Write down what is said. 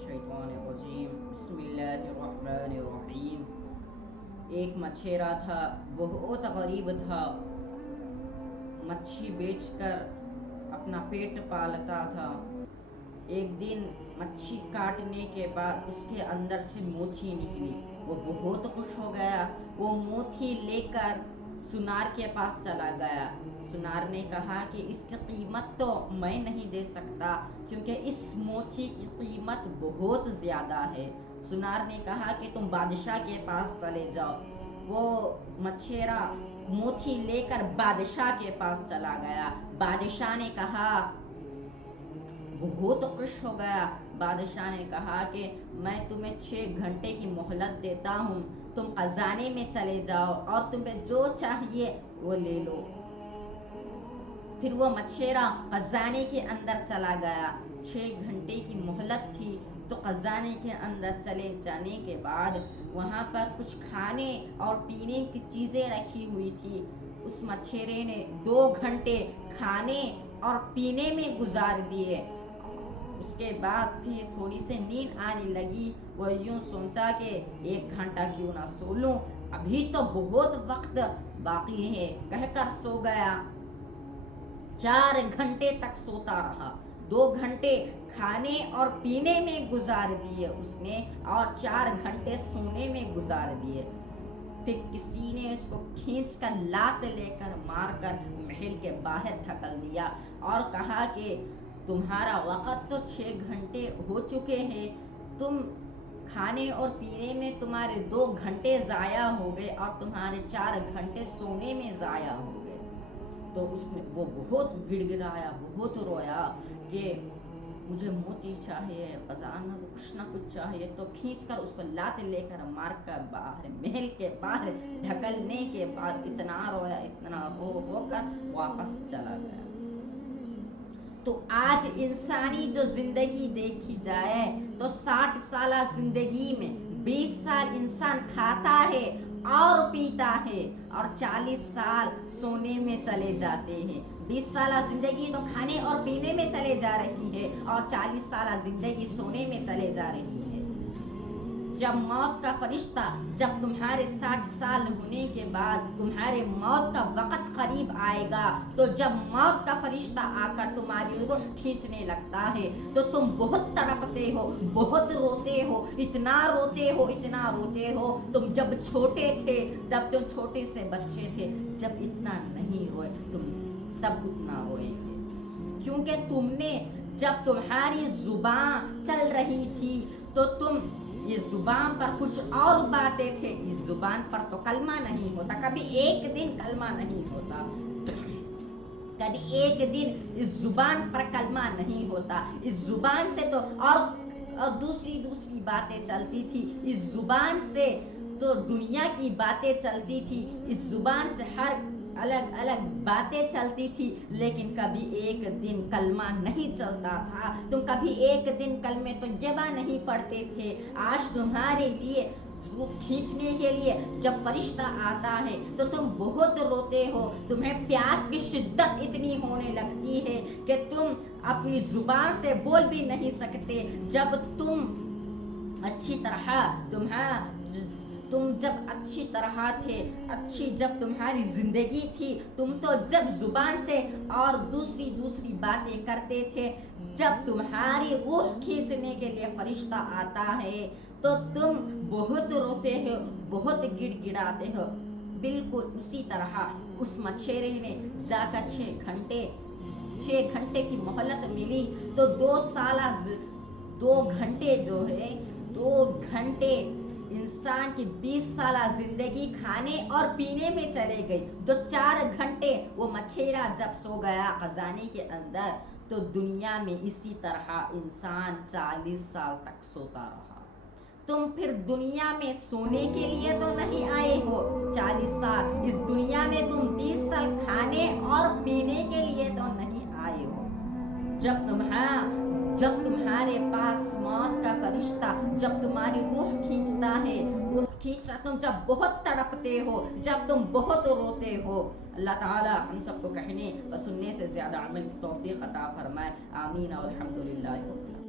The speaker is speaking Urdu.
الشیطان الرجیم بسم اللہ الرحمن الرحیم۔ ایک مچھیرا تھا، بہت غریب تھا، مچھی بیچ کر اپنا پیٹ پالتا تھا۔ ایک دن مچھی کاٹنے کے بعد اس کے اندر سے موتی نکلی، وہ بہت خوش ہو گیا۔ وہ موتی لے کر سنار کے پاس چلا گیا۔ سنار نے کہا کہ اس کی قیمت تو میں نہیں دے سکتا کیونکہ اس موتی کی قیمت بہت زیادہ ہے۔ سنار نے کہا کہ تم بادشاہ کے پاس چلے جاؤ۔ وہ مچھیرا موتی لے کر بادشاہ کے پاس چلا گیا۔ بادشاہ نے کہا، بہت خوش ہو گیا۔ بادشاہ نے کہا کہ میں تمہیں 6 گھنٹے کی مہلت دیتا ہوں، تم خزانے میں چلے جاؤ اور تمہیں جو چاہیے وہ لے لو۔ پھر وہ مچھیرا خزانے کے اندر چلا گیا۔ 6 گھنٹے کی مہلت تھی تو خزانے کے اندر چلے جانے کے بعد وہاں پر کچھ کھانے اور پینے کی چیزیں رکھی ہوئی تھی۔ اس مچھیرے نے 2 گھنٹے کھانے اور پینے میں گزار دیے۔ اس کے بعد پھر تھوڑی سی نیند آنے لگی۔ وہ یوں سوچا کہ 1 گھنٹہ کیوں نہ سو لوں، ابھی تو بہت وقت باقی ہے، کہہ کر سو گیا۔ 4 گھنٹے تک سوتا رہا۔ 2 گھنٹے کھانے اور پینے میں گزار دیے اس نے اور 4 گھنٹے سونے میں گزار دیے۔ پھر کسی نے اس کو کھینچ کر لات لے کر مار کر محل کے باہر دھکیل دیا اور کہا کہ تمہارا وقت تو 6 گھنٹے ہو چکے ہیں، تم کھانے اور پینے میں تمہارے 2 گھنٹے ضائع ہو گئے اور تمہارے 4 گھنٹے سونے میں ضائع ہو گئے۔ تو وہ بہت گڑ گڑایا، بہت رویا کہ مجھے موتی چاہیے، خزانہ کچھ نہ کچھ چاہیے۔ تو کھینچ کر اس کو لات لے کر مار کر باہر محل کے باہر دھکیلنے کے بعد اتنا رویا، اتنا رو کر واپس چلا گیا۔ تو آج انسانی جو زندگی دیکھی جائے تو 60 سالہ زندگی میں 20 سال انسان کھاتا ہے اور پیتا ہے اور 40 سال سونے میں چلے جاتے ہیں۔ 20 سالہ زندگی تو کھانے اور پینے میں چلے جا رہی ہے اور 40 سالہ زندگی سونے میں چلے جا رہی ہے۔ جب موت کا فرشتہ، جب تمہارے 60 سال ہونے کے بعد تمہارے موت کا وقت قریب آئے گا، تو جب موت کا فرشتہ آ کر تمہاری روح کھینچنے لگتا ہے تو تم بہت تڑپتے ہو، بہت روتے ہو، اتنا روتے ہو، اتنا روتے ہو۔ تم جب چھوٹے تھے، جب تم چھوٹے سے بچے تھے، جب اتنا نہیں روئے، تم تب اتنا روئیں گے، کیونکہ تم نے جب تمہاری زبان چل رہی تھی تو تم یہ زبان پر کچھ اور باتیں تھے، اس زبان پر تو کلمہ نہیں ہوتا، کبھی ایک دن کلمہ نہیں ہوتا، کبھی ایک دن اس زبان پر کلمہ نہیں ہوتا۔ اس زبان سے تو اور دوسری باتیں چلتی تھی، اس زبان سے تو دنیا کی باتیں چلتی تھی، اس زبان سے ہر الگ الگ باتیں چلتی تھی، لیکن کبھی ایک دن کلمہ نہیں چلتا تھا۔ تم کبھی ایک دن کلمے طیبہ نہیں پڑھتے تھے۔ آج تمہارے لیے روح کھینچنے کے لیے جب فرشتہ آتا ہے تو تم بہت روتے ہو، تمہیں پیاس کی شدت اتنی ہونے لگتی ہے کہ تم اپنی زبان سے بول بھی نہیں سکتے۔ جب تم اچھی طرح تم جب اچھی طرح تھے، جب تمہاری زندگی تھی، تم تو جب زبان سے اور دوسری باتیں کرتے تھے، جب تمہاری روح کھینچنے کے لیے فرشتہ آتا ہے تو تم بہت روتے ہو، بہت گڑ گڑاتے ہو۔ بالکل اسی طرح اس مچھیرے نے جا کر 6 گھنٹے کی مہلت ملی تو 2 گھنٹے جو ہے، 2 گھنٹے انسان کی 20 سالہ زندگی کھانے اور پینے میں چلے گئی۔ جو 4 گھنٹے وہ مچھیرا جب سو گیا خزانے کے اندر تو دنیا میں اسی طرح انسان 40 سال تک سوتا رہا۔ تم پھر دنیا میں سونے کے لیے تو نہیں آئے ہو 40 سال، اس دنیا میں تم 20 سال کھانے اور پینے کے لیے تو نہیں آئے ہو۔ جب تمہارے پاس موت کا فرشتہ جب تمہاری روح کھینچتا ہے، تم جب بہت تڑپتے ہو، جب تم بہت روتے ہو۔ اللہ تعالی ہم سب کو کہنے و سننے سے زیادہ عمل کی توفیق عطا فرمائے، آمین اور الحمدللہ۔